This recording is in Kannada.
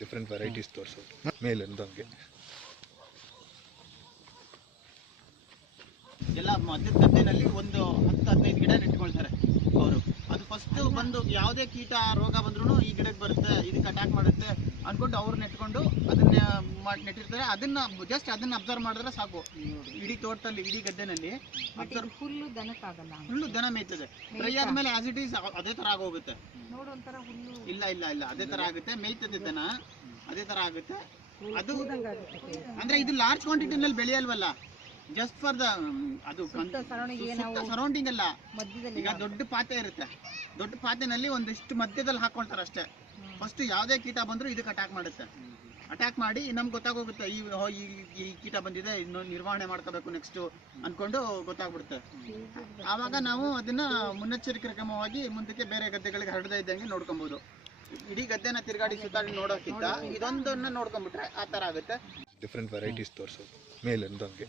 ಡಿಫ್ರೆಂಟ್ ವೆರೈಟೀಸ್ ತೋರಿಸೋದು ಮೇಲಿಂದ ಹಂಗೆ ಎಲ್ಲ ಮಧ್ಯದ ಗದ್ದೆನಲ್ಲಿ ಒಂದು 10-15 ಗಿಡ ನೆಟ್ಕೊಳ್ತಾರೆ ಅವರು. ಅದು ಫಸ್ಟ್ ಬಂದು ಯಾವುದೇ ಕೀಟ ರೋಗ ಬಂದ್ರೂ ಈ ಗಿಡಕ್ಕೆ ಬರುತ್ತೆ, ಇದಕ್ಕೆ ಅಟ್ಯಾಕ್ ಮಾಡುತ್ತೆ ಅನ್ಕೊಂಡು ಅವ್ರು ನೆಟ್ಕೊಂಡು ಅದನ್ನ ನೆಟ್ಟಿರ್ತಾರೆ. ಅದನ್ನ ಅಬ್ಸರ್ವ್ ಮಾಡಿದ್ರೆ ಸಾಕು. ಇಡೀ ತೋಟದಲ್ಲಿ ಇಡೀ ಗದ್ದೆನಲ್ಲಿ ಹುಲ್ಲು ದನ ಮೇಯ್ತದೆ. ಡ್ರೈ ಆದ್ಮೇಲೆ ಆಸ್ ಇಟ್ ಈಸ್ ಅದೇ ತರ ಆಗೋಗುತ್ತೆ. ಇಲ್ಲ ಇಲ್ಲ ಇಲ್ಲ ಅದೇ ತರ ಆಗುತ್ತೆ, ಮೇಯ್ತದೆ ದನ ಅದೇ ತರ ಆಗುತ್ತೆ. ಅದು ಅಂದ್ರೆ ಇದು ಲಾರ್ಜ್ ಕ್ವಾಂಟಿಟಿನಲ್ಲಿ ಬೆಳೆಯಲ್ವಲ್ಲ, ಜಸ್ಟ್ ಫಾರ್ ದ ಅದು ಸರೌಂಡಿಂಗ್ ಅಲ್ಲ. ಈಗ ದೊಡ್ಡ ಪಾತೆ ಇರುತ್ತೆ, ದೊಡ್ಡ ಪಾತೆನಲ್ಲಿ ಒಂದಿಷ್ಟು ಮಧ್ಯದಲ್ಲಿ ಹಾಕೊಳ್ತಾರೆ ಅಷ್ಟೇ. ಫಸ್ಟ್ ಯಾವುದೇ ಕೀಟ ಬಂದರೂ ಇದಕ್ಕೆ ಅಟ್ಯಾಕ್ ಮಾಡುತ್ತೆ. ಅಟ್ಯಾಕ್ ಮಾಡಿ ನಮ್ಗೆ ಗೊತ್ತಾಗೋಗುತ್ತೆ ಈ ಕೀಟ ಬಂದಿದೆ, ಇನ್ನು ನಿರ್ವಹಣೆ ಮಾಡ್ಕೋಬೇಕು ನೆಕ್ಸ್ಟ್ ಅನ್ಕೊಂಡು ಗೊತ್ತಾಗ್ಬಿಡುತ್ತೆ. ಆವಾಗ ನಾವು ಅದನ್ನ ಮುನ್ನೆಚ್ಚರಿಕೆ ಕ್ರಮವಾಗಿ ಮುಂದಕ್ಕೆ ಬೇರೆ ಗದ್ದೆಗಳಿಗೆ ಹರಡದೇ ಇದ್ದಂಗೆ ನೋಡ್ಕೊಬಹುದು. ಇಡೀ ಗದ್ದೆನ ತಿರುಗಾಡಿ ಸುತ್ತಾಡಿ ನೋಡೋಕ್ಕಿಂತ ಇದೊಂದನ್ನ ನೋಡ್ಕೊಂಡ್ಬಿಟ್ರೆ ಆ ತರ ಆಗುತ್ತೆ. ಡಿಫ್ರೆಂಟ್ ವೆರೈಟೀಸ್ ತೋರಿಸೋದು ಮೇಲಿಂದ ಹಂಗೆ